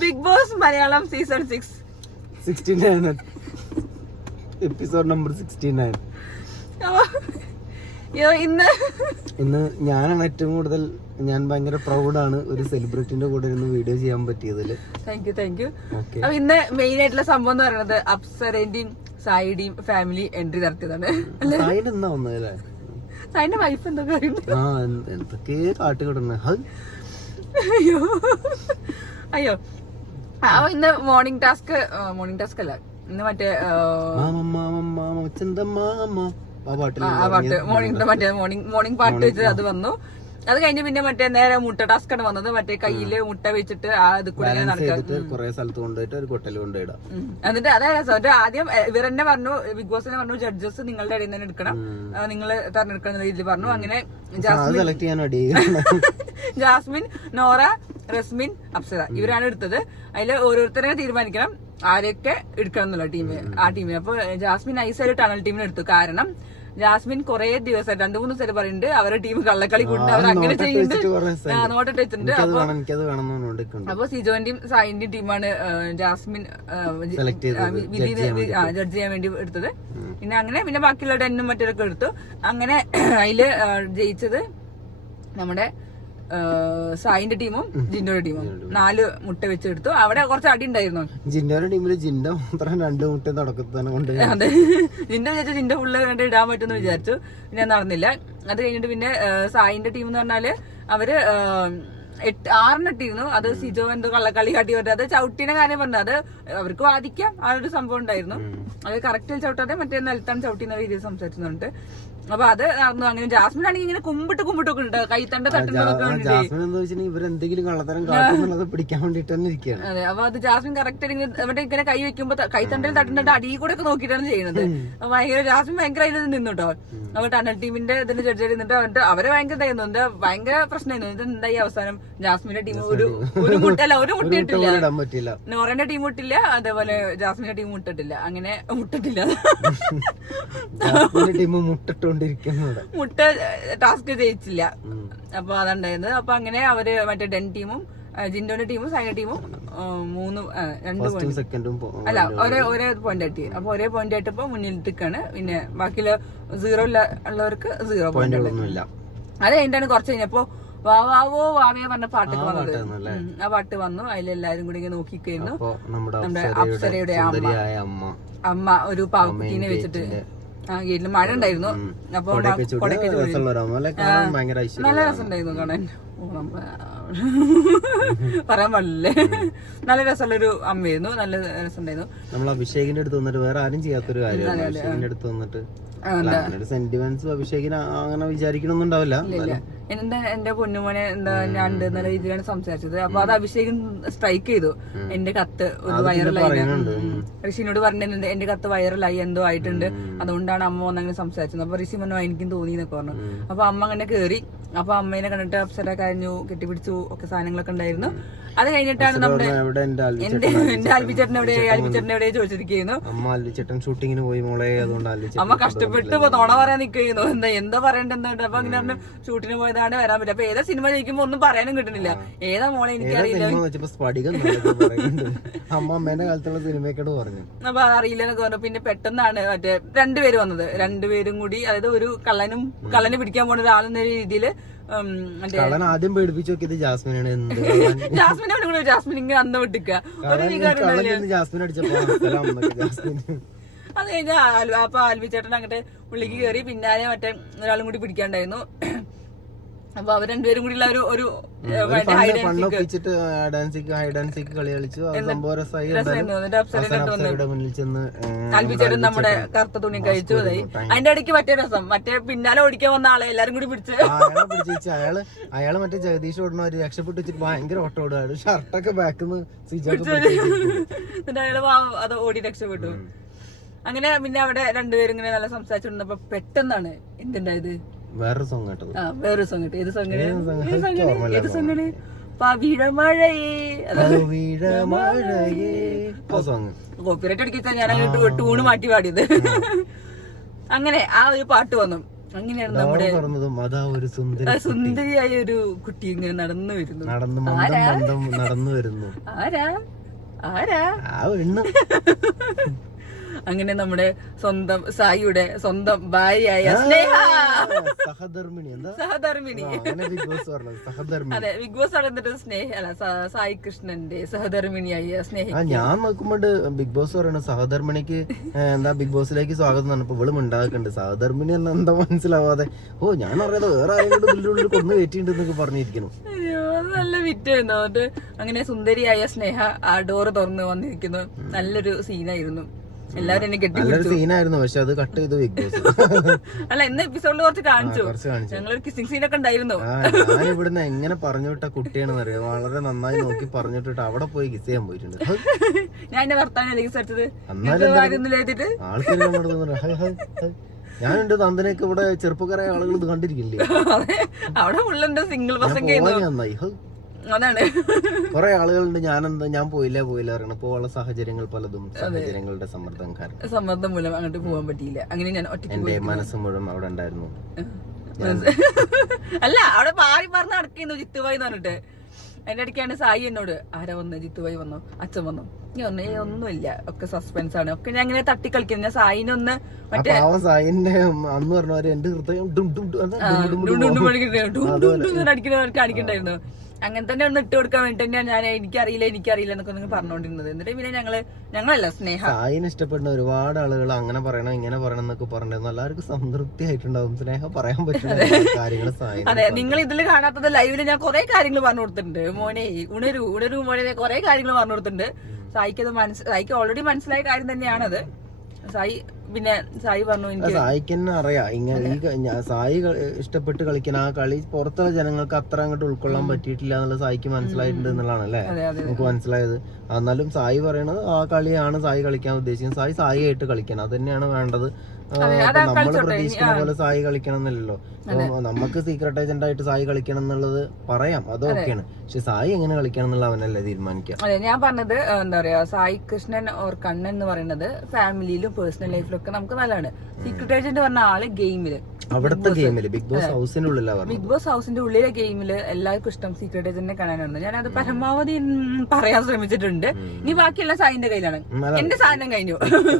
Big Boss Malayalam season 69 episode number 69. ഇന്ന് ഞാനാണ് ഏറ്റവും കൂടുതൽ, ഞാൻ ഭയങ്കര പ്രൗഡാണ് ഒരു സെലിബ്രിറ്റിന്റെ കൂടെ ഇരുന്ന് വീഡിയോ ചെയ്യാൻ പറ്റിയതില്. Thank you. അപ്പൊ ഇന്ന് മെയിൻ ആയിട്ടുള്ള സംഭവം എന്ന് പറയുന്നത് അപ്സരന്റെയും സായിയുടെയും ഫാമിലി എൻട്രി നടത്തിയതാണ്. സായിന്റെ എന്നാ വന്നതല്ലേ? സായിന്റെ വൈഫ് എന്തൊക്കെ എന്തൊക്കെ കാട്ടുകിടണ. അയ്യോ അപ്പൊ ഇന്ന് മോർണിംഗ് ടാസ്ക് അല്ല, ഇന്ന് മറ്റേ പാട്ട് മോർണിംഗ് പാട്ട് വെച്ചത് അത് വന്നു. അത് കഴിഞ്ഞ് പിന്നെ മറ്റേ നേരെ മുട്ട ടാസ്ക് ആണ് വന്നത്. മറ്റേ കയ്യില് മുട്ട വെച്ചിട്ട് ആ ഇത് കൂടെ കുറെ സ്ഥലത്ത് കൊണ്ടുപോയിട്ട് ഒരു കൊട്ടല് കൊണ്ടുപോയിടാം. എന്നിട്ട് അതായത് ആദ്യം ഇവരെന്നെ പറഞ്ഞു, ബിഗ് ബോസിനെ പറഞ്ഞു ജഡ്ജസ് നിങ്ങളുടെ ഇടയിൽ തന്നെ എടുക്കണം, നിങ്ങൾ തെരഞ്ഞെടുക്കണം എന്ന രീതിയിൽ പറഞ്ഞു. അങ്ങനെ ജാസ്മിൻ, നോറ, റസ്മിൻ, അപ്സര ഇവരാണ് എടുത്തത്. അതിൽ ഓരോരുത്തരെ തീരുമാനിക്കണം ആരെയൊക്കെ എടുക്കണം എന്നുള്ള ആ ടീമിന്. അപ്പൊ ജാസ്മിൻ നൈസായിട്ട് ടണൽ ടീമിനെ എടുത്തു. കാരണം ജാസ്മിൻ കുറെ ദിവസം 2-3 ദിവസം പറയുന്നുണ്ട് അവരുടെ ടീം കള്ളക്കളി കൊണ്ട് അവർ അങ്ങനെ ചെയ്യുന്നുണ്ട്, നോട്ടിട്ട് വെച്ചിട്ടുണ്ട്. അപ്പൊ സിജോന്റെയും സായിന്റെയും ടീമാണ് ജാസ്മിൻ ജഡ്ജ് ചെയ്യാൻ വേണ്ടി എടുത്തത്. പിന്നെ ബാക്കിയുള്ള 10 മറ്റൊക്കെ എടുത്തു. അങ്ങനെ അതില് ജയിച്ചത് നമ്മുടെ സായിന്റെ ടീമും ജിൻഡോയുടെ ടീമും 4 മുട്ട വെച്ചെടുത്തു. അവിടെ കുറച്ച് അടി ഉണ്ടായിരുന്നു. ജിൻഡോയുടെ ടീമില് ജിൻഡോ മാത്രം 2 മുട്ട തുടക്കത്തിൽ കൊണ്ട്. അതെ, ജിൻഡോ വിചാരിച്ചു ജിൻഡോ ഫുള്ള് കണ്ട് ഇടാൻ പറ്റുമെന്ന് വിചാരിച്ചു. പിന്നെ നടന്നില്ല. അത് കഴിഞ്ഞിട്ട് പിന്നെ സായിന്റെ ടീം എന്ന് പറഞ്ഞാല് അവര് 6 ഇട്ടിരുന്നു. അത് സിജോ എന്തോ കള്ളക്കളി കാട്ടി പറ്റും. അത് ചവിട്ടിനെ കാര്യം പറഞ്ഞു. അത് അവർക്ക് വാദിക്കാം, ആ ഒരു സംഭവം ഉണ്ടായിരുന്നു. അത് കറക്റ്റിൽ ചവിട്ടാതെ മറ്റേ നിലത്താണ് ചവിട്ടിന്ന രീതിയിൽ സംസാരിക്കുന്നുണ്ട്. അപ്പൊ അത് നടന്നു. അങ്ങനെ ജാസ്മിൻ ആണെങ്കിൽ ഇങ്ങനെ കുമ്പിട്ടൊക്കെ ഉണ്ട്, കൈത്തണ്ട തട്ടുന്നതൊക്കെ. ഇവരെന്തെങ്കിലും കള്ളത്തരം കാട്ടുന്നത് പിടിക്കാൻ വേണ്ടിട്ട് തന്നെ ഇരിക്കുകയാണ്. അതെ, അപ്പൊ അത് ജാസ്മിൻ കറക്റ്റ് അവിടെ ഇങ്ങനെ കൈ വെക്കുമ്പോ കൈത്തണ്ടയിൽ തട്ടുന്നിട്ട് അടിയിൽ കൂടെ ഒക്കെ നോക്കിയിട്ടാണ് ചെയ്യുന്നത്. ഭയങ്കര ജാസ്മിൻ ഭയങ്കര അതിൽ നിന്നുട്ടോ. അപ്പൊ ടണൽ ടീമിന്റെ ഇതിന് ജഡ്ജ് നിന്നിട്ട് അവരെ ഭയങ്കര ഇതായിരുന്നു, ഭയങ്കര പ്രശ്നമായിരുന്നു. ഇത് എന്തായി അവസാനം ജാസ്മിന്റെ ടീം ഒരു മുട്ട ഇട്ടില്ല, നോറന്റെ ടീം ഇട്ടില്ല, അതേപോലെ ജാസ്മിന്റെ ടീം മുട്ടിട്ടില്ല. അങ്ങനെ മുട്ട ടാസ്ക് ജയിച്ചില്ല. അപ്പൊ അതുണ്ടായിരുന്നത്. അപ്പൊ അങ്ങനെ അവര് മറ്റേ 10 ടീമും ജിൻഡോന്റെ ടീമും സൈന ടീമും 2 പോയിന്റ് അല്ല ഒരേ പോയിന്റ് ആയിട്ട്. അപ്പൊ ഒരേ പോയിന്റ് ആയിട്ട് ഇപ്പൊ മുന്നിൽ നിൽക്കാണ്. പിന്നെ ബാക്കിയുള്ള 0 ഉള്ളവർക്ക് 0 പോയിന്റ്. അത് കഴിഞ്ഞിട്ടാണ് കുറച്ച് കഴിഞ്ഞപ്പോ വാവോ വാവയെ പറഞ്ഞ പാട്ടൊക്കെ വന്നത്. ആ പാട്ട് വന്നു. അതിലെല്ലാരും കൂടി ഇങ്ങനെ നോക്കിക്കുന്നു. നമ്മുടെ അപ്സരയുടെ അമ്മ ഒരു പാവക്കുട്ടീനെ വെച്ചിട്ട് ഗേറ്റിൽ മഴ ഉണ്ടായിരുന്നു. അപ്പൊ നല്ല രസമുണ്ടായിരുന്നു കാണാൻ. പറയാൻ പാടില്ലേ, നല്ല രസമുള്ളൊരു അമ്മയായിരുന്നു, നല്ല രസമുണ്ടായിരുന്നു. നമ്മൾ അഭിഷേകിന്റെ അടുത്ത് വന്നിട്ട് വേറെ ആരും ചെയ്യാത്തൊരു കാര്യമാണ്. അഭിഷേകിന്റെ അടുത്ത് വന്നിട്ട് സെന്റിമെന്റ്സ് അഭിഷേകിന് അങ്ങനെ വിചാരിക്കണമെന്നുണ്ടാവില്ല. എന്റെ പൊന്നുമോനെ ഞാൻ നല്ല രീതിയിലാണ് സംസാരിച്ചത്. അപ്പൊ അത് അഭിഷേകം സ്ട്രൈക്ക് ചെയ്തു. എന്റെ കത്ത് ഒരു വൈറലായി, ഋഷിനോട് പറഞ്ഞിട്ടുണ്ട് എന്റെ കത്ത് വൈറലായി എന്തോ ആയിട്ടുണ്ട്, അതുകൊണ്ടാണ് അമ്മ വന്നങ്ങനെ സംസാരിച്ചത്. അപ്പൊ ഋഷി പറഞ്ഞു എനിക്കും തോന്നി എന്നൊക്കെ പറഞ്ഞു. അപ്പൊ അമ്മ അങ്ങനെ കേറി. അപ്പൊ അമ്മേനെ കണ്ടിട്ട് അപ്സര കരഞ്ഞു, കെട്ടിപ്പിടിച്ചു, ഒക്കെ സാധനങ്ങളൊക്കെ ഉണ്ടായിരുന്നു. അത് കഴിഞ്ഞിട്ടാണ് നമ്മുടെ എന്റെ ആൽബിച്ചേട്ടൻ എവിടെ ചോദിച്ചിരിക്കുന്നു. ഷൂട്ടിങ്ങിന് പോയി മോളെ, അതുകൊണ്ട് അമ്മ കഷ്ടപ്പെട്ട് തോണ പറയാൻ നിൽക്കുന്നു. എന്താ പറയണ്ടെന്നുണ്ട്. അപ്പൊ അങ്ങനെ പറഞ്ഞു ഷൂട്ടിന് പോയതാണ്, വരാൻ പറ്റും. അപ്പൊ ഏതാ സിനിമ ജയിക്കുമ്പോ ഒന്നും പറയാനും കിട്ടുന്നില്ല. ഏതാ മോളെ എനിക്കറിയില്ല. അമ്മേന്റെ കാലത്തുള്ള സിനിമയൊക്കെ പറഞ്ഞു. അപ്പൊ അറിയില്ല എന്നൊക്കെ പറഞ്ഞു. പിന്നെ പെട്ടെന്നാണ് മറ്റേ 2 പേര് വന്നത്. 2 പേരും കൂടി, അതായത് ഒരു കള്ളനെ പിടിക്കാൻ പോണ ഒരാളെന്ന രീതിയില് ആദ്യം പേടിപ്പിച്ചു നോക്കിയത് ജാസ്മിനാണ്. ജാസ്മിൻ ഇങ്ങനെ അന്ന് വിട്ടിക്ക. ജാസ്മിൻ അടിച്ചപ്പോ അത് കഴിഞ്ഞാൽ അപ്പൊ ആൽബി ചേട്ടൻ അങ്ങോട്ട് ഉള്ളിക്ക് കയറി. പിന്നാലെ മറ്റേ ഒരാളും കൂടി പിടിക്കാണ്ടായിരുന്നു. അപ്പൊ അവർ 2 പേരും കൂടി ഒരു ആൽബിച്ചേട്ടൻ നമ്മുടെ കറുത്ത തുണി കഴിച്ചു. അതിന്റെ ഇടയ്ക്ക് മറ്റേ രസം, മറ്റേ പിന്നാലെ ഓടിക്കാൻ വന്ന ആളെ എല്ലാരും കൂടി പിടിച്ച് അയാള് മറ്റേ ജഗദീഷ് ഓടുന്ന രക്ഷപ്പെട്ടു വെച്ചിട്ട് ഭയങ്കര ഓട്ടം ഓടുകയാണ്. ഷർട്ടൊക്കെ ബാക്കിന്ന് എന്നിട്ട് അയാള് അത് ഓടി രക്ഷപ്പെട്ടു. അങ്ങനെ പിന്നെ അവിടെ 2 പേരും ഇങ്ങനെ നല്ല സംസാരിച്ചിരുന്നപ്പോ പെട്ടെന്നാണ് എന്തുണ്ടായത്, വേറൊരു സോങ് കേട്ടത്. വേറൊരു സോങ് കേട്ടു. ഏത് സോങ്ങാണ്? കോപ്പിറൈറ്റ് അടിക്കാൻ ഞാൻ ടൂണ് മാറ്റി പാടിയത്. അങ്ങനെ ആ ഒരു പാട്ട് വന്നു. അങ്ങനെയാണ് നമ്മുടെ തുറന്നതും അതാ ഒരു സുന്ദരിയായ ഒരു കുട്ടി ഇങ്ങനെ നടന്നു വരുന്നു. നടന്നു വരുന്നു. ആരാ ആരാ അങ്ങനെ നമ്മുടെ സ്വന്തം സായിയുടെ സ്വന്തം ഭാര്യയായ സ്നേഹ സഹധർമ്മിണി. അതെ, ബിഗ് ബോസ് പറയുന്നത് സ്നേഹ അല്ല, സായി കൃഷ്ണന്റെ സഹധർമ്മിണിയായ സ്നേഹ. ഞാൻ നോക്കുമ്പോ ബിഗ് ബോസ് പറയണ സഹധർമ്മിണിക്ക് എന്താ ബിഗ് ബോസിലേക്ക് സ്വാഗതം പറഞ്ഞപ്പോ ഇവളും ഉണ്ടാക്കുന്നുണ്ട്. സഹധർമ്മിണി എന്ന് എന്താ മനസ്സിലാവാതെ ഞാൻ അറിയാതെ വേറെ ആരെങ്കിലും കൊന്നു കയറ്റിണ്ടെന്നൊക്കെ പറഞ്ഞിരിക്കുന്നു. നല്ല വിറ്റായിരുന്നു. അത് അങ്ങനെ സുന്ദരിയായ സ്നേഹ ആ ഡോറ് തുറന്ന് വന്നിരിക്കുന്നു. നല്ലൊരു സീനായിരുന്നു. എല്ലാരും എന്നെ കെട്ടിപ്പിടിച്ചു. സീനായിരുന്നു, പക്ഷെ അത് കട്ട് ചെയ്തു ബിഗ് ബോസ്. അല്ല, ഇന്ന് എപ്പിസോഡിൽ കുറച്ച് കാണിച്ചു. ഞങ്ങളൊരു കിസിംഗ് സീനൊക്കെ ഉണ്ടായിരുന്നു. ഞാൻ ഇവിടുന്ന് എങ്ങനെ പറഞ്ഞു വിട്ട കുട്ടിയാണെന്ന് അറിയാം. വളരെ നന്നായി നോക്കി പറഞ്ഞിട്ട് അവിടെ പോയി കിസ് ചെയ്യാൻ പോയിട്ടുണ്ട്. ഞാൻ എന്റെ ഭർത്താവിനെ കിസടിച്ചത് ആൾക്കാർ ഞാനുണ്ട് നന്ദനൊക്കെ ഇവിടെ ചെറുപ്പക്കാരായ ആളുകൾ ഇത് കണ്ടിരിക്കില്ലേ? അവിടെ ഫുള്ളുണ്ട് സിംഗിൾ പസംഗ്. അതാണ് കൊറേ ആളുകളുണ്ട് ഞാൻ പോയില്ല പറയണം. പോകാനുള്ള സാഹചര്യങ്ങൾ പലതും സാഹചര്യങ്ങളുടെ സമ്മർദ്ദം മൂലം അങ്ങോട്ട് പോകാൻ പറ്റിയില്ല. അങ്ങനെ ഞാൻ എന്റെ മനസ്സ് മുഴുവൻ അവിടെ ഉണ്ടായിരുന്നു. അല്ല, അവിടെ മാറി പറഞ്ഞ് നടക്കുന്നു ജിത്തുവായി എന്ന് പറഞ്ഞിട്ട്. അതിന്റെ ഇടയ്ക്കാണ് സായി എന്നോട് ആരാ വന്ന്, ജിത്തുവായി വന്നോ, അച്ഛൻ വന്നോ? ഞാൻ ഒന്നേ ഒന്നുമില്ല, ഒക്കെ സസ്പെൻസ് ആണ്, ഒക്കെ ഞാൻ അങ്ങനെ തട്ടി കളിക്കുന്നു. ഞാൻ സായിനൊന്ന് മറ്റേ സായിന്റെ അന്ന് പറഞ്ഞവര് എന്റെ ഹൃദയം അടിക്കുന്നവർക്ക് അടിക്കണ്ടായിരുന്നു. അങ്ങനെ തന്നെ ഒന്ന് ഇട്ട് കൊടുക്കാൻ വേണ്ടി തന്നെയാണ് ഞാൻ എനിക്കറിയില്ല എന്നൊക്കെ നിങ്ങൾ പറഞ്ഞോണ്ടിരുന്നത്. എന്നിട്ട് പിന്നെ ഞങ്ങളല്ല സ്നേഹ സായിനെ ഇഷ്ടപ്പെടുന്ന ഒരുപാട് ആളുകൾ അങ്ങനെ പറയണം ഇങ്ങനെ പറയണം എന്നൊക്കെ പറഞ്ഞിരുന്നു. എല്ലാവർക്കും സംതൃപ്തി ആയിട്ടുണ്ടാവും. സ്നേഹ പറയാൻ പറ്റുന്ന കാര്യങ്ങൾ. അതെ, നിങ്ങൾ ഇതിൽ കാണാത്തത് ലൈവില് ഞാൻ കുറെ കാര്യങ്ങൾ പറഞ്ഞു കൊടുത്തിട്ടുണ്ട്. മോനെ ഉണരൂ മോനെ കുറെ കാര്യങ്ങൾ പറഞ്ഞു കൊടുത്തിട്ടുണ്ട്. സായിക്ക് ഓൾറെഡി മനസ്സിലായ കാര്യം തന്നെയാണത്. സായി പറഞ്ഞു എനിക്ക് സായിക്ക് തന്നെ അറിയാം ഇങ്ങനെ സായി ഇഷ്ടപ്പെട്ട് കളിക്കാൻ ആ കളി പുറത്തുള്ള ജനങ്ങൾക്ക് അത്ര അങ്ങോട്ട് ഉൾക്കൊള്ളാൻ പറ്റിയിട്ടില്ല എന്നുള്ളത് സായിക്ക് മനസ്സിലായിട്ടുണ്ട് എന്നുള്ളതാണ് അല്ലേ നമുക്ക് മനസ്സിലായത്. എന്നാലും സായി പറയണത് ആ കളിയാണ് സായി കളിക്കാൻ ഉദ്ദേശിക്കുന്നത്. സായി ആയിട്ട് കളിക്കണം, അത് തന്നെയാണ് വേണ്ടത്. നമ്മള് പ്രതീക്ഷിക്കുന്ന പോലെ സായി കളിക്കണം എന്നില്ലല്ലോ. നമുക്ക് സീക്രട്ട് ഏജന്റ് ആയിട്ട് സായി കളിക്കണം എന്നുള്ളത് പറയാം, അതൊക്കെയാണ്. പക്ഷെ സായി എങ്ങനെ കളിക്കണം എന്നുള്ള അവനല്ലേ തീരുമാനിക്കാം. അതെ, ഞാൻ പറഞ്ഞത് എന്താ പറയാ, സായി കൃഷ്ണൻ ഓർ കണ്ണൻ എന്ന് പറയുന്നത് ഫാമിലിയിലും പേഴ്സണൽ ലൈഫിലും ഒക്കെ നമുക്ക് നല്ലതാണ്. സീക്രട്ട് ഏജന്റ് പറഞ്ഞ ആള് ഗെയിമില്, അവിടുത്തെ ഗെയിമില് ബിഗ് ബോസ് ഹൗസിന്റെ ഉള്ളിലാണ്. ബിഗ് ബോസ് ഹൗസിന്റെ ഉള്ളിലെ ഗെയിമില് എല്ലാവർക്കും ഇഷ്ടം സീക്രട്ട് ഏജന്റിനെ കാണാനാണ്. ഞാൻ അത് പരമാവധി പറയാൻ ശ്രമിച്ചിട്ടുണ്ട്. ഇനി ബാക്കിയെല്ലാം സായിന്റെ കയ്യിലാണ്. എന്റെ സാധനം കഴിഞ്ഞു.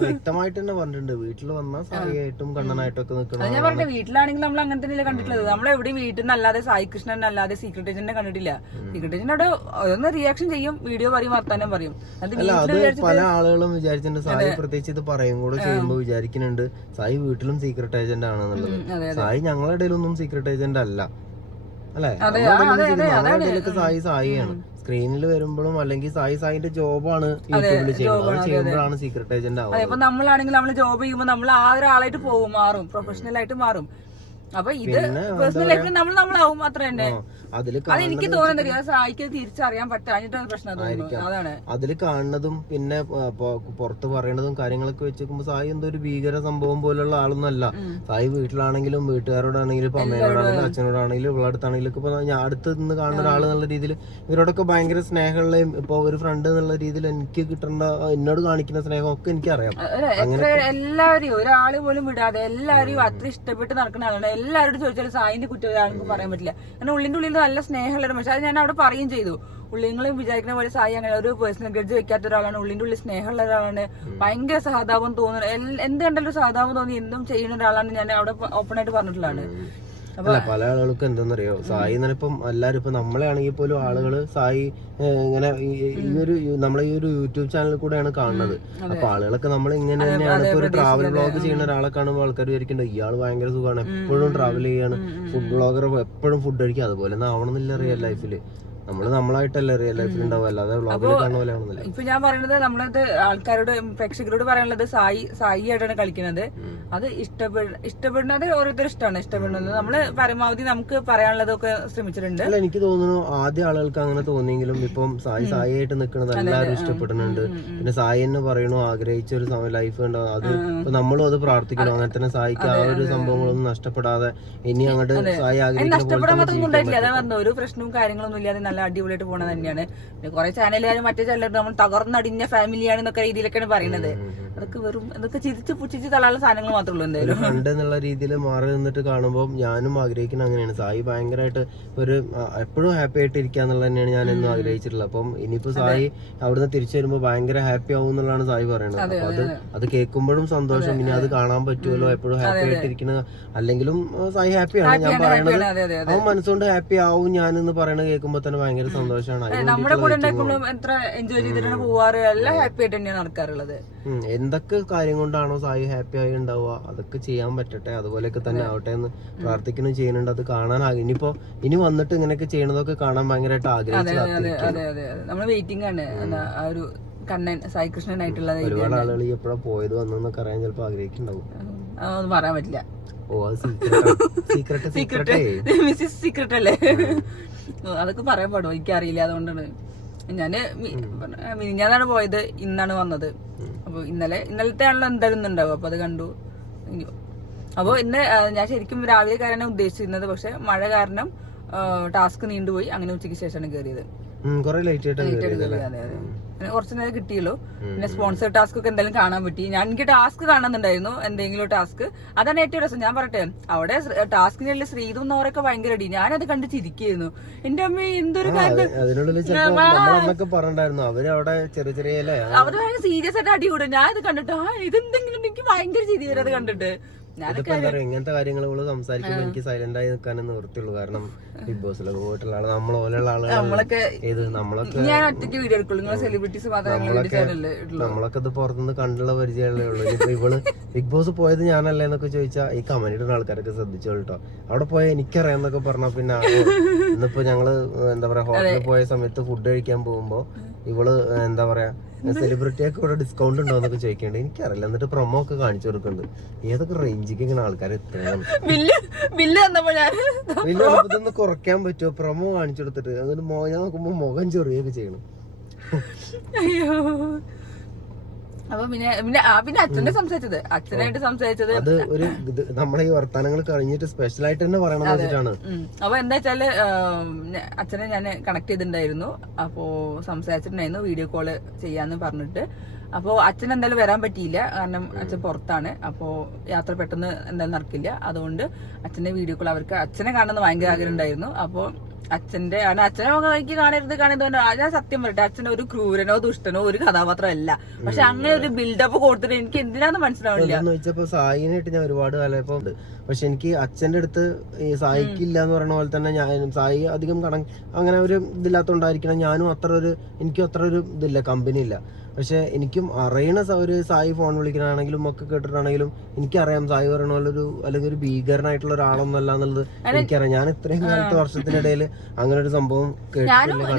വ്യക്തമായിട്ട് തന്നെ പറഞ്ഞിട്ടുണ്ട്, വീട്ടിൽ വന്നാൽ സായിയായിട്ടും കണ്ണനായിട്ടും ഒക്കെ നിൽക്കണം. ഞാൻ പറഞ്ഞിട്ട് വീട്ടിലാണെങ്കിൽ നമ്മൾ അങ്ങനെ തന്നെയല്ലേ കണ്ടിട്ടുള്ളത്. നമ്മളെവിടെയും വീട്ടിൽ നിന്ന് അല്ലാതെ സായി കൃഷ്ണൻ അല്ലാതെ സീക്രട്ട് ഏജന്റിനെ കണ്ടിട്ടില്ല. സീക്രട്ട് ഏജന്റ് അവിടെ ഒന്ന് റിയാക്ഷൻ ചെയ്യും, വീഡിയോ പറയും, വർത്താനം പറയും. അത് പല ആളുകളും വിചാരിച്ചിട്ടുണ്ട് സായി പ്രത്യേകിച്ച് ഇത് പറയും കൂടെ ചെയ്യുമ്പോൾ വിചാരിക്കുന്നുണ്ട് സായി വീട്ടിലും സീക്രട്ട് ഏജന്റ് ആണെന്നുള്ളത്. സായി ഞങ്ങളുടെ ഇടയിലൊന്നും സീക്രട്ട് ഏജന്റ് അല്ല, അല്ലെ? ഞങ്ങളുടെ ഇടയിലൊക്കെ സായിയാണ്. സ്ക്രീനിൽ വരുമ്പോഴും അല്ലെങ്കിൽ സായിന്റെ ജോബാണ് യൂട്യൂബിൽ ചെയ്യുമ്പോഴാണ് സീക്രട്ട് ഏജന്റ് ആവുന്നത്. ഇപ്പൊ നമ്മളാണെങ്കിൽ നമ്മള് ജോബ് ചെയ്യുമ്പോൾ നമ്മൾ ആ ഒരാളായിട്ട് പോകും, മാറും, പ്രൊഫഷണൽ ആയിട്ട് മാറും. അപ്പൊ ഇത് പേഴ്സണൽ ലൈഫിൽ നമ്മളാവും, അത്ര തന്നെ. അതെനിക്ക് തോന്നുന്നില്ല, സായിക്ക് തിരിച്ചറിയാൻ പറ്റാഞ്ഞിട്ടാണ് പ്രശ്നം. അതാണ് അതിൽ കാണുന്നതും പിന്നെ പുറത്ത് പറയണതും കാര്യങ്ങളൊക്കെ വെച്ച് നോക്കുമ്പോ സായി എന്തോ ഒരു ഭീകര സംഭവം പോലുള്ള ആളൊന്നും അല്ല. സായി വീട്ടിലാണെങ്കിലും വീട്ടുകാരോടാണെങ്കിലും ഇപ്പൊ അമ്മയോടാണെങ്കിലും അച്ഛനോടാണെങ്കിലും ഇവളടുത്താണെങ്കിലും ഇപ്പൊ ഞാൻ അടുത്ത് നിന്ന് കാണുന്ന ഒരാൾ എന്നുള്ള രീതിയിൽ ഇവരോടൊക്കെ ഭയങ്കര സ്നേഹമുള്ളയും ഇപ്പൊ ഒരു ഫ്രണ്ട് എന്നുള്ള രീതിയിൽ എനിക്ക് കിട്ടേണ്ട എന്നോട് കാണിക്കുന്ന സ്നേഹം ഒക്കെ എനിക്കറിയാം. എല്ലാവരും ഒരാള് പോലും വിടാതെ എല്ലാവരും അത്ര ഇഷ്ടപ്പെട്ട് നടക്കുന്ന ആളാണ്. എല്ലാവരോടും ചോദിച്ചാലും സായിന്റെ കുറ്റം ഒരാൾക്ക് പറയാൻ പറ്റില്ല. കാരണം ഉള്ളിന്റെ ഉള്ളിൽ നല്ല സ്നേഹമുള്ള, പക്ഷെ അത് ഞാൻ അവിടെ പറയുകയും ചെയ്തു. ഉള്ളിങ്ങളും വിചാരിക്കുന്ന പോലെ സായി അങ്ങനെ ഒരു പേഴ്സണൽ ഗ്രഡ്ജ് വെക്കാത്ത ഒരാളാണ്, ഉള്ളിന്റെ ഉള്ളിൽ സ്നേഹമുള്ള ഒരാളാണ്, ഭയങ്കര സഹതാപം തോന്നുന്നത്, എന്ത് കണ്ടാലും സഹതാപം തോന്നി എന്തും ചെയ്യുന്ന ഒരാളാണ്. ഞാൻ അവിടെ ഓപ്പൺ ആയിട്ട് പറഞ്ഞിട്ടുള്ളതാണ്. അല്ല, പല ആളുകൾക്കും എന്തെന്നറിയോ, സായി ഇപ്പം എല്ലാരും ഇപ്പൊ നമ്മളെ ആണെങ്കിൽ പോലും ആളുകള് സായി ഇങ്ങനെ ഈ ഒരു നമ്മളെ ഈ ഒരു യൂട്യൂബ് ചാനലിൽ കൂടെയാണ് കാണുന്നത്. അപ്പൊ ആളുകളൊക്കെ നമ്മൾ ഇങ്ങനെ തന്നെയാണ്. ഇപ്പൊ ഒരു ട്രാവൽ വ്ളോഗ് ചെയ്യുന്ന ഒരാളെ കാണുമ്പോൾ ആൾക്കാർ വിചാരിക്കേണ്ടത് ഇയാള് ഭയങ്കര സുഖമാണ്, എപ്പോഴും ട്രാവൽ ചെയ്യാണ്, ഫുഡ് വ്ളോഗർ എപ്പോഴും ഫുഡ് കഴിക്കുക. അതുപോലെ ആവണമെന്നില്ല റിയൽ ലൈഫില്. നമ്മളായിട്ടല്ല റിയൽ ലൈഫിൽ ഉണ്ടാവും, അല്ലാതെ വ്ളോഗിൽ കാണുന്ന പോലെ ആവണമെന്നില്ല. ഇപ്പൊ ഞാൻ പറയുന്നത് നമ്മളത് ആൾക്കാരോട് പ്രേക്ഷകരോട് പറയാനുള്ളത് സായി ആയിട്ടാണ് കളിക്കുന്നത്. അത് ഇഷ്ടപ്പെടുന്നത് ഓരോരുത്തർ ഇഷ്ടപ്പെടുന്നത്. നമ്മള് പരമാവധി നമുക്ക് പറയാനുള്ളതൊക്കെ ശ്രമിച്ചിട്ടുണ്ട്. അല്ല, എനിക്ക് തോന്നുന്നു ആദ്യ ആളുകൾക്ക് അങ്ങനെ തോന്നിയെങ്കിലും ഇപ്പം സായി ആയിട്ട് നിൽക്കുന്നത് എല്ലാവരും ഇഷ്ടപ്പെടുന്നുണ്ട്. പിന്നെ സായി എന്ന് പറയണു ആഗ്രഹിച്ച ഒരു ലൈഫ് ഉണ്ടാവും. അത് ഇപ്പൊ നമ്മളും അത് പ്രാർത്ഥിക്കണം, അങ്ങനെ തന്നെ സായിക്ക് ആ ഒരു സംഭവങ്ങളൊന്നും നഷ്ടപ്പെടാതെ ഇനി അങ്ങോട്ട് സായി ആഗ്രഹിക്കുന്ന ഒരു പ്രശ്നവും കാര്യങ്ങളൊന്നും ഇല്ലാതെ നല്ല അടിപൊളിയായിട്ട് പോണത് തന്നെയാണ്. കുറെ ചാനലുകാരും മറ്റേ ചാനലുകാരും നമ്മൾ തകർന്നടിഞ്ഞ ഫാമിലിയാണ് എന്നൊക്കെ രീതിയിലൊക്കെയാണ് പറയുന്നത്. അതൊക്കെ വെറും അതൊക്കെ ചിരിച്ച് പുച്ഛിച്ച് തള്ളാനുള്ള സാധനങ്ങൾ മാത്രമേ ഉള്ളൂ. എന്തായാലും ഫ്രണ്ട് എന്നുള്ള രീതിയിൽ മാറി നിന്നിട്ട് കാണുമ്പോൾ ഞാനും ആഗ്രഹിക്കുന്നത് അങ്ങനെയാണ്. സായി ഭയങ്കരമായിട്ട് ഒരു എപ്പോഴും ഹാപ്പി ആയിട്ട് ഇരിക്കുക എന്നുള്ളത് തന്നെയാണ് ഞാൻ എന്നും ആഗ്രഹിച്ചിട്ടുള്ളത്. അപ്പം ഇനിയിപ്പോ സായി അവിടുന്ന് തിരിച്ചു വരുമ്പോ ഭയങ്കര ഹാപ്പി ആവും എന്നുള്ളതാണ് സായി പറയുന്നത്. അപ്പൊ അത് കേൾക്കുമ്പോഴും സന്തോഷം. ഇനി അത് കാണാൻ പറ്റുമല്ലോ, എപ്പോഴും ഹാപ്പി ആയിട്ടിരിക്കുന്ന. അല്ലെങ്കിലും സായി ഹാപ്പിയാണ്. ഞാൻ പറയണത് അവൻ മനസ്സുകൊണ്ട് ഹാപ്പി ആവും ഞാൻ എന്ന് പറയണത് കേൾക്കുമ്പോ തന്നെ ഭയങ്കര സന്തോഷമാണ്. നമ്മുടെ കൂടെ എത്ര എൻജോയ് ചെയ്തിട്ടാണ് പോവാറ്, എല്ലാം ഹാപ്പി ആയിട്ട് തന്നെയാണ് നടക്കാറുള്ളത്. എന്തൊക്കെ കാര്യം കൊണ്ടാണോ സായി ഹാപ്പി ആയി ഉണ്ടാവുക അതൊക്കെ ചെയ്യാൻ പറ്റട്ടെ, അതുപോലെയൊക്കെ തന്നെ ആവട്ടെ എന്ന് പ്രാർത്ഥിക്കുന്നു, ചെയ്യുന്നുണ്ട്. അത് കാണാൻ ഇനി വന്നിട്ട് ഇങ്ങനെയൊക്കെ ചെയ്യണതൊക്കെ കാണാൻ ഭയങ്കരമായിട്ട് ആഗ്രഹിച്ചു. നമ്മള് വെയിറ്റിംഗ് ആണ് ആ ഒരു കണ്ണൻ സായി കൃഷ്ണനായിട്ടുള്ളത്. ഒരുപാട് ആളുകൾ എപ്പോഴാ പോയത് വന്നെന്നൊക്കെ അറിയാൻ ചിലപ്പോ ആഗ്രഹിക്കുന്നുണ്ടാവും. അതൊന്നും പറയാൻ പറ്റില്ല. ഓ അത് സീക്രട്ട് അല്ലേ, അതൊക്കെ പറയാൻ പാടുമോ എനിക്കറിയില്ല. അതുകൊണ്ടാണ് ഞാന് മിനിഞ്ഞാന്നാണ് പോയത്, ഇന്നാണ് വന്നത്. അപ്പൊ ഇന്നലത്തെ ആണല്ലോ എന്തായാലും ഇന്നുണ്ടാവും. അപ്പൊ അത് കണ്ടു. അപ്പൊ ഇന്ന് ഞാൻ ശരിക്കും രാവിലെ കയറാനാണ് ഉദ്ദേശിച്ചിരുന്നത്. പക്ഷെ മഴ കാരണം ടാസ്ക് നീണ്ടുപോയി. അങ്ങനെ ഉച്ചയ്ക്ക് ശേഷമാണ് കയറിയത്. കുറച്ചു നേരം കിട്ടിയല്ലോ. പിന്നെ സ്പോൺസർ ടാസ്ക് ഒക്കെ എന്തായാലും കാണാൻ പറ്റി. എനിക്ക് ടാസ്ക് കാണുന്നുണ്ടായിരുന്നു, എന്തെങ്കിലും ടാസ്ക്. അതാണ് ഏറ്റവും രസം. ഞാൻ പറയട്ടെ, അവിടെ ടാസ്കിനുള്ള ശ്രീതു എന്നവരൊക്കെ ഭയങ്കര അടി. ഞാനത് കണ്ട് ചിരിക്കുന്നു. എന്റെ അമ്മ എന്തൊരു കാര്യം, അവര് ഭയങ്കര സീരിയസ് ആയിട്ട് അടി കൂടും. ഞാൻ ഇത് കണ്ടിട്ട് ഇതെന്തെങ്കിലും എനിക്ക് ഭയങ്കര ചിരി വരും അത് കണ്ടിട്ട്. ഇങ്ങനത്തെ കാര്യങ്ങൾ സംസാരിക്കുമ്പോൾ എനിക്ക് സൈലന്റ് ആയി നിൽക്കാനേ നിവൃത്തിയുള്ളൂ. കാരണം ബിഗ് ബോസിലൊക്കെ പോയിട്ടുള്ള ആള് നമ്മളോലുള്ള ആളുകളൊക്കെ ഞാൻ ഒറ്റയ്ക്ക് വീഡിയോ എടുക്കുള്ളൂ. നിങ്ങൾ സെലിബ്രിറ്റീസ് നമ്മളൊക്കെ ഇത് പുറത്തുനിന്ന് കണ്ടുള്ള പരിചയമല്ലേ ഉള്ളൂ. ഇപ്പൊ ഇവള് ബിഗ് ബോസ് പോയത് ഞാനല്ലേ എന്നൊക്കെ ചോദിച്ചാൽ ഈ കമന്റ് ഇടുന്ന ആൾക്കാരൊക്കെ ശ്രദ്ധിച്ചോളൂ കേട്ടോ. അവിടെ പോയ എനിക്കറിയാന്നൊക്കെ പറഞ്ഞാ പിന്നെ ഇന്നിപ്പോ ഞങ്ങള് എന്താ പറയാ ഹോട്ടലിൽ പോയ സമയത്ത് ഫുഡ് കഴിക്കാൻ പോകുമ്പോ ഇവള് എന്താ പറയാ സെലിബ്രിറ്റിയൊക്കെ ഇവിടെ ഡിസ്കൗണ്ട് ഉണ്ടോ എന്നൊക്കെ ചോദിക്കണ്ട്. എനിക്കറിയില്ല. എന്നിട്ട് പ്രൊമോ ഒക്കെ കാണിച്ചു കൊടുക്കുന്നുണ്ട്. ഏതൊക്കെ റേഞ്ചിക്ക് ഇങ്ങനെ ആൾക്കാർ എത്രയാണ്. ഇതൊന്ന് കുറയ്ക്കാൻ പറ്റുമോ? പ്രൊമോ കാണിച്ചു കൊടുത്തിട്ട് എന്നിട്ട് ഞാൻ നോക്കുമ്പോ മുഖം ചൊറിയൊക്കെ ചെയ്യണം. അയ്യോ. അപ്പൊ പിന്നെ അച്ഛനെ സംസാരിച്ചത്, അച്ഛനായിട്ട് സംസാരിച്ചത് അത് ഒരു നമ്മളെ ഈ വർത്താനങ്ങൾ കഴിഞ്ഞിട്ട് സ്പെഷ്യൽ ആയിട്ട് തന്നെ പറയണമെന്ന് വെച്ചിട്ടാണ്. അപ്പൊ എന്താ വെച്ചാല് അച്ഛനെ ഞാൻ കണക്ട് ചെയ്തിട്ടുണ്ടായിരുന്നു. അപ്പോ സംസാരിച്ചിട്ടുണ്ടായിരുന്നു വീഡിയോ കോള് ചെയ്യാന്ന് പറഞ്ഞിട്ട്. അപ്പോ അച്ഛൻ എന്തായാലും വരാൻ പറ്റിയില്ല, കാരണം അച്ഛൻ പുറത്താണ്. അപ്പോ യാത്ര പെട്ടെന്ന് എന്തായാലും നടക്കില്ല. അതുകൊണ്ട് അച്ഛന്റെ വീഡിയോ കോൾ അവർക്ക് അച്ഛനെ കാണുന്നത് ഭയങ്കര ആഗ്രഹം ഉണ്ടായിരുന്നു. അപ്പോ അച്ഛനെ എനിക്ക് കാണരുത് ഞാൻ സത്യം പറയട്ടെ, അച്ഛൻ ഒരു ക്രൂരനോ ദുഷ്ടനോ ഒരു കഥാപാത്രം അല്ല. പക്ഷെ അങ്ങനെ ഒരു ബിൽഡപ്പ് കൊടുത്തിട്ട് എനിക്ക് എന്തിനാന്ന് മനസ്സിലാവില്ല. സായിനായിട്ട് ഞാൻ ഒരുപാട് കാലം പക്ഷെ എനിക്ക് അച്ഛന്റെ അടുത്ത് ഈ സായിക്കില്ല എന്ന് പറയുന്ന പോലെ തന്നെ ഞാൻ സായി അധികം അങ്ങനെ ഒരു ഇതില്ലാത്തോണ്ടായിരിക്കണം ഞാനും എനിക്കും അത്ര ഒരു ഇതില്ല, കമ്പനി ഇല്ല. പക്ഷെ എനിക്കും അറിയണ ഒരു സായി ഫോൺ വിളിക്കണാണെങ്കിലും ഒക്കെ കേട്ടിട്ടാണെങ്കിലും എനിക്കറിയാം സായി പറയണ പോലെ അല്ലെങ്കിൽ ഒരു ഭീകരനായിട്ടുള്ള ഒരാളൊന്നല്ല എന്നുള്ളത് എനിക്കറിയാം. ഞാൻ ഇത്രയും കാലത്തെ വർഷത്തിനിടയിൽ അങ്ങനെ ഒരു സംഭവം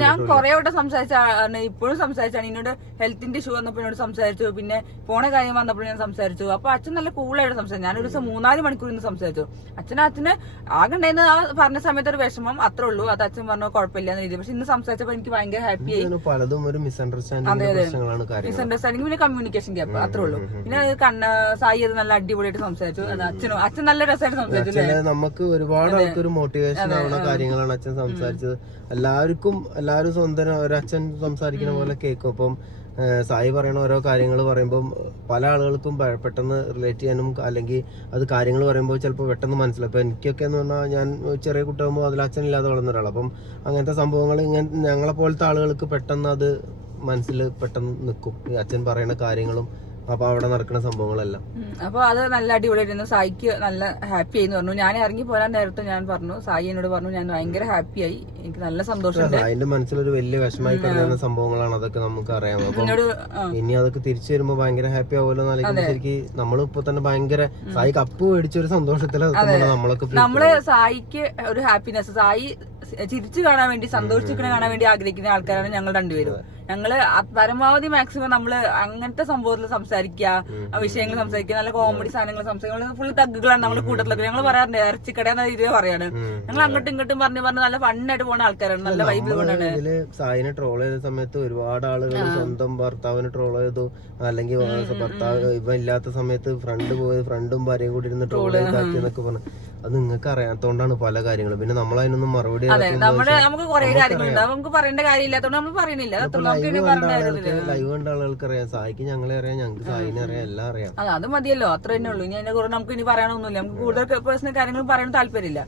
ഞാൻ കുറെ വട്ടം സംസാരിച്ചാണ്, ഇപ്പോഴും സംസാരിച്ചാണ്. എന്നോട് ഹെൽത്തിന്റെ ഇഷ്യൂ വന്നപ്പോൾ എന്നോട് സംസാരിച്ചു, പിന്നെ പോണ കാര്യം വന്നപ്പോൾ ഞാൻ സംസാരിച്ചു. അപ്പൊ അച്ഛൻ നല്ല കൂളായിട്ട് സംസാരിച്ചു. ഞാനൊരു ദിവസം 3-4 മണിക്കൂർ ഇന്ന് സംസാരിച്ചു. അച്ഛന് ആകെ ഉണ്ടായിരുന്ന ആ പറഞ്ഞ സമയത്ത് ഒരു വിഷമം അത്രേ ഉള്ളൂ. അത് അച്ഛൻ പറഞ്ഞോ കുഴപ്പമില്ല എന്ന രീതി. പക്ഷെ ഇന്ന് സംസാരിച്ചപ്പോ എനിക്ക് ഭയങ്കര ഹാപ്പിയായി. പലതും ഒരു മിസ്അണ്ടർസ്റ്റാൻഡിംഗ്, പിന്നെ കമ്മ്യൂണിക്കേഷൻ ഗ്യാപ്പ് അത്രേ ഉള്ളൂ. പിന്നെ സായി അത് നല്ല അടിപൊളിയായിട്ട് സംസാരിച്ചു. അച്ഛൻ നല്ല രസമായിട്ട് സംസാരിച്ചു. നമുക്ക് ഒരുപാട് ആൾക്കൊരു മോട്ടിവേഷൻ ആവുന്ന കാര്യങ്ങളാണ് അച്ഛൻ സംസാരിച്ചത്. എല്ലാവരും സ്വന്തം ഒരച്ഛൻ സംസാരിക്കുന്ന പോലെ കേൾക്കും. അപ്പം സായി പറയുന്ന ഓരോ കാര്യങ്ങൾ പറയുമ്പോൾ പല ആളുകൾക്കും പെട്ടെന്ന് റിലേറ്റ് ചെയ്യാനും അല്ലെങ്കിൽ അത് കാര്യങ്ങൾ പറയുമ്പോൾ ചിലപ്പോൾ പെട്ടെന്ന് മനസ്സിലാവും. ഇപ്പം എനിക്കൊക്കെ എന്ന് പറഞ്ഞാൽ ഞാൻ ചെറിയ കുട്ടിയാകുമ്പോൾ അതിൽ അച്ഛനില്ലാതെ വളർന്ന ഒരാൾ. അപ്പം അങ്ങനത്തെ സംഭവങ്ങൾ ഞങ്ങളെ പോലത്തെ ആളുകൾക്ക് പെട്ടെന്ന് അത് മനസ്സിൽ പെട്ടെന്ന് നിൽക്കും, ഈ അച്ഛൻ പറയുന്ന കാര്യങ്ങളും അപ്പൊ അവിടെ നടക്കുന്ന സംഭവങ്ങളെല്ലാം. അപ്പൊ അത് നല്ല അടിപൊളിയായിരുന്നു. സായിക്ക് നല്ല ഹാപ്പി ആയി പറഞ്ഞു. ഞാൻ ഇറങ്ങി പോരാൻ നേരത്തെ ഞാൻ പറഞ്ഞു, സായി എന്നോട് പറഞ്ഞു ഞാൻ ഭയങ്കര ഹാപ്പിയായി, എനിക്ക് നല്ല സന്തോഷമുണ്ട്. അതിന്റെ മനസ്സിലൊരു വലിയ വിഷമായി കിടന്ന സംഭവങ്ങളാണ് അതൊക്കെ നമുക്ക് അറിയാം. അപ്പൊ ഇനി അതൊക്കെ തിരിച്ചു വരുമ്പോ ഭയങ്കര ഹാപ്പി ആവുമല്ലോ എന്നാലും ശരിക്കും നമ്മളിപ്പോ തന്നെ ഭയങ്കര സായി കപ്പ് മേടിച്ചൊരു സന്തോഷത്തിലാണ് നമ്മള് സായിക്ക് ഒരു ഹാപ്പിനെസ്, സായി ചിരിച്ചു കാണാൻ വേണ്ടി സന്തോഷിച്ചിരിക്കണ കാണാൻ വേണ്ടി ആഗ്രഹിക്കുന്ന ആൾക്കാരാണ് ഞങ്ങൾ രണ്ടുപേരും. ഞങ്ങള് പരമാവധി മാക്സിമം നമ്മള് അങ്ങനത്തെ സംഭവത്തിൽ സംസാരിക്കുക, വിഷയങ്ങൾ സംസാരിക്കുക, നല്ല കോമഡി സാധനങ്ങൾ സംസാരിക്കുക. ഫുൾ തഗ്ഗുകളാണ് നമ്മുടെ കൂട്ടത്തിലൊക്കെ. ഞങ്ങൾ പറയാറുണ്ട് ഇറച്ചിക്കട എന്ന രീതിയിൽ പറയാണ്. ഞങ്ങൾ അങ്ങോട്ടും ഇങ്ങോട്ടും പറഞ്ഞ് നല്ല ഫണ്ണായിട്ട് പോകുന്ന ആൾക്കാരാണ്, നല്ല വൈബ് കൊണ്ടാണ്. ഇതില് സായിനെ ട്രോൾ ചെയ്ത സമയത്ത് ഒരുപാട് ആളുകൾ സ്വന്തം ഭർത്താവിനെ ട്രോൾ ചെയ്തു, അല്ലെങ്കിൽ ഭർത്താവ് ഇവ ഇല്ലാത്ത സമയത്ത് ഫ്രണ്ടും ഭാര്യയും കൂടി ഇരുന്ന് ട്രോൾ ചെയ്താക്കി എന്നൊക്കെ പറഞ്ഞു. അത് നിങ്ങൾക്ക് അറിയാത്തോണ്ടാണ് പല കാര്യങ്ങളും. പിന്നെ നമ്മൾ അതിനൊന്നും മറുപടി നമുക്ക് കുറെ കാര്യങ്ങളുണ്ട്, നമുക്ക് പറയേണ്ട കാര്യമില്ലാത്തോണ്ട് നമ്മൾ പറയണില്ല. ലൈവ് കണ്ട ആളുകൾക്ക് അറിയാം, സായിക്ക് ഞങ്ങളെ അറിയാം, ഞങ്ങൾക്ക് സായിനെ അറിയാം, എല്ലാം അറിയാം. അത് മതിയല്ലോ, അത്ര തന്നെ ഉള്ളൂ. ഇനി അതിനെ കുറിച്ച് നമുക്ക് ഇനി പറയാനൊന്നുമില്ല, നമുക്ക് കൂടുതൽ പേഴ്സണൽ കാര്യങ്ങൾ പറയാൻ താല്പര്യമില്ല.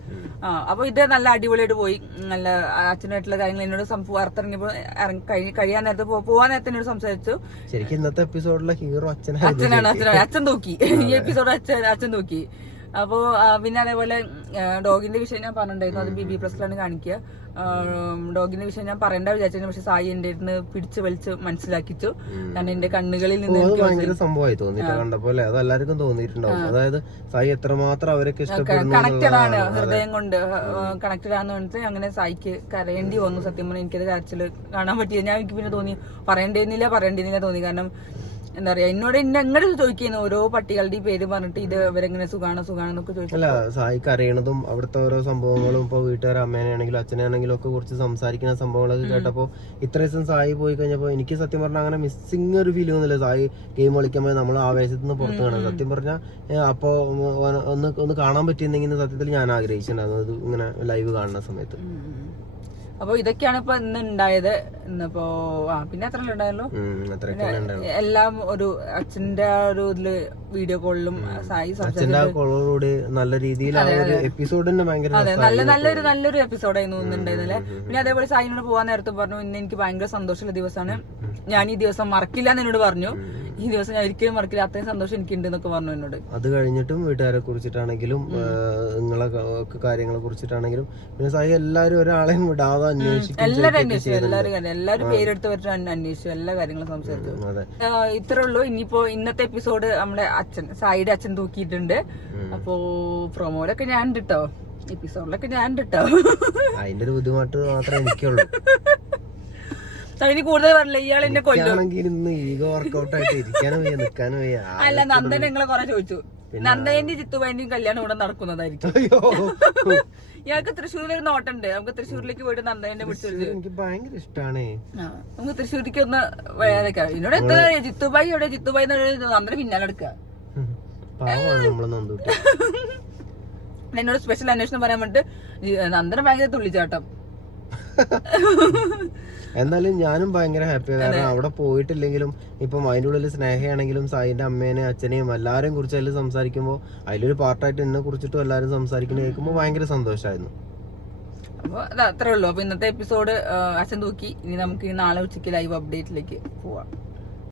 അപ്പൊ ഇത് നല്ല അടിപൊളിയായിട്ട് പോയി. നല്ല അച്ഛനായിട്ടുള്ള കാര്യങ്ങൾ എന്നോട് പുറത്തിറങ്ങിയപ്പോ കഴിയാൻ നേരത്തെ പോവാൻ നേരത്തെ എന്നോട് സംസാരിച്ചു. ശരിക്കും ഇന്നത്തെ എപ്പിസോഡിലെ ഹീറോ അച്ഛനാണ്. അച്ഛൻ തൂക്കി ഈ എപ്പിസോഡ് അച്ഛൻ തൂക്കി. അപ്പോ പിന്നെ അതേപോലെ ഡോഗിന്റെ വിഷയം ഞാൻ പറഞ്ഞിട്ടുണ്ടായിരുന്നു, അത് BB പ്ലസിലാണ് കാണിക്കുക. ഡോഗിന്റെ വിഷയം ഞാൻ പറയേണ്ട വിചാരിച്ചു, പക്ഷെ സായി എന്റെ അടുത്ത് പിടിച്ച് വലിച്ച് മനസ്സിലാക്കിച്ചു. കാരണം എന്റെ കണ്ണുകളിൽ നിന്ന് ഭയങ്കര സംഭവമായി തോന്നിട്ട് കണ്ടപ്പോലെ അത് എല്ലാവർക്കും തോന്നിയിട്ടുണ്ടാവും. അതായത് സായി എത്രമാത്രം അവരൊക്കെ ഇഷ്ടപ്പെടുന്നു, കണക്റ്റഡ് ആണ്, ഹൃദയം കൊണ്ട് കണക്റ്റഡ് ആണെന്ന് പറഞ്ഞിട്ട് അങ്ങനെ സായിക്ക് കരയേണ്ടി വന്നു. സത്യം പറഞ്ഞാൽ എനിക്കത് കരച്ചില് കാണാൻ പറ്റിയത്. ഞാൻ എനിക്ക് പിന്നെ തോന്നി പറയേണ്ടിയിരുന്നില്ല തോന്നി. കാരണം എന്താ പറയാ, എന്നോട് എങ്ങനെ ചോദിക്കുന്നു ഓരോ പട്ടികളുടെയും പേര് പറഞ്ഞിട്ട് ഇത് ഇവരെങ്ങനെ സുഖാണെന്നൊക്കെ ചോദിച്ചു. അല്ല, സായിക്ക് അറിയണതും അവിടുത്തെ ഓരോ സംഭവങ്ങളും ഇപ്പൊ വീട്ടുകാരെ അമ്മേനാണെങ്കിലും അച്ഛനാണെങ്കിലും ഒക്കെ കുറിച്ച് സംസാരിക്കുന്ന സംഭവങ്ങളൊക്കെ കേട്ടപ്പോ ഇത്ര ദിവസം സായി പോയി കഴിഞ്ഞപ്പോ എനിക്ക് സത്യം പറഞ്ഞാൽ അങ്ങനെ മിസ്സിങ് ഒരു ഫീലിംഗ് ഒന്നുമില്ല. സായി ഗെയിം കളിക്കുമ്പോൾ നമ്മൾ ആവേശത്തിൽ നിന്ന് പുറത്ത് കാണാം. സത്യം പറഞ്ഞാൽ അപ്പോ ഒന്ന് കാണാൻ പറ്റിയിരുന്നെങ്കിൽ സത്യത്തിൽ ഞാൻ ആഗ്രഹിച്ചിട്ടുണ്ടായിരുന്നു അത് ഇങ്ങനെ ലൈവ് കാണുന്ന സമയത്ത്. അപ്പൊ ഇതൊക്കെയാണ് ഇപ്പൊ ഇന്ന് ഉണ്ടായത്. ഇന്നിപ്പോ പിന്നെ എത്ര ഉണ്ടായല്ലോ, എല്ലാം ഒരു അച്ഛന്റെ ഒരു ഇതില് വീഡിയോ കോളിലും സായി കോളോടുകൂടി നല്ല രീതിയിൽ നല്ലൊരു എപ്പിസോഡായിരുന്നു ഉണ്ടായിരുന്നല്ലേ. പിന്നെ അതേപോലെ സായിനോട് പോവാൻ നേരത്തെ പറഞ്ഞു, ഇന്ന് എനിക്ക് ഭയങ്കര സന്തോഷമുള്ള ദിവസമാണ്, ഞാൻ ഈ ദിവസം മറക്കില്ല എന്ന് എന്നോട് പറഞ്ഞു. ഈ ദിവസം ഞാൻ ഒരിക്കലും മറക്കില്ല, അത്രയും സന്തോഷം എനിക്കുണ്ട് എന്നൊക്കെ പറഞ്ഞു എന്നോട്. അത് കഴിഞ്ഞിട്ടും വീട്ടുകാരെ കുറിച്ചിട്ടാണെങ്കിലും നിങ്ങളെ കാര്യങ്ങളെ കുറിച്ചിട്ടാണെങ്കിലും പിന്നെ സായി എല്ലാരും ഒരാളെയും വിടാതെ അന്വേഷിക്കും, എല്ലാരും പേരെടുത്ത് അന്വേഷിച്ചു, എല്ലാ കാര്യങ്ങളും സംസാരിച്ചു. ഇത്രേ ഉള്ളൂ. ഇനിയിപ്പോ ഇന്നത്തെ എപ്പിസോഡ് നമ്മുടെ സായിയുടെ അച്ഛൻ തൂക്കിയിട്ടുണ്ട്. അപ്പോ പ്രൊമോയിലൊക്കെ ഞാൻ ഉണ്ട് കേട്ടോ, എപ്പിസോഡിലൊക്കെ ഞാൻ ഉണ്ട് കേട്ടോ. അതിന്റെ ഒരു ബുദ്ധിമുട്ട് മാത്രമേ എനിക്കുള്ളൂ. അതിന് കൂടുതൽ പറഞ്ഞില്ല, ഇയാൾ എന്നെ കൊല്ലും. അല്ല, നന്ദൻ നിങ്ങളെ കുറെ ചോദിച്ചു. നന്ദന്റെയും ജിത്തുബാന്റെയും കല്യാണം ഇവിടെ നടക്കുന്നതായിരിക്കും. ഇയാൾക്ക് തൃശ്ശൂരിലൊരു നോട്ടുണ്ട്, നമുക്ക് തൃശ്ശൂരിലേക്ക് പോയിട്ട് നന്ദനെ വിളിച്ചു. എനിക്ക് ഭയങ്കര ഇഷ്ടമാണ്. നമുക്ക് തൃശ്ശൂരിലേക്ക് ഒന്ന് വരാതൊക്കെ. എന്നോട് എത്ര ജിത്തുബായി എവിടെ, ജിത്തുബായി നന്ദനെ പിന്നാലെ എടുക്കുക. എന്നോട് സ്പെഷ്യൽ അന്വേഷണം പറയാൻ വേണ്ടിട്ട് നന്ദന ഭയങ്കര തുള്ളിച്ചാട്ടം. എന്നാലും ഞാനും ഭയങ്കര ഹാപ്പിയാണ്. കാരണം അവിടെ പോയിട്ടില്ലെങ്കിലും ഇപ്പം അതിൻ്റെ ഉള്ളിൽ സ്നേഹയാണെങ്കിലും സായിന്റെ അമ്മേനെയും അച്ഛനെയും എല്ലാവരെയും കുറിച്ച് അതിൽ സംസാരിക്കുമ്പോൾ അതിലൊരു പാർട്ടായിട്ട് എന്നെ കുറിച്ചിട്ടും എല്ലാവരും സംസാരിക്കുന്നത് കേൾക്കുമ്പോൾ ഭയങ്കര സന്തോഷമായിരുന്നു. അപ്പോൾ അത് അത്രേ ഉള്ളൂ. അപ്പൊ ഇന്നത്തെ എപ്പിസോഡ് അച്ഛൻ തൂക്കി. ഇനി നമുക്ക് നാളെ ഉച്ചയ്ക്ക് ലൈവ് അപ്ഡേറ്റിലേക്ക് പോവാം.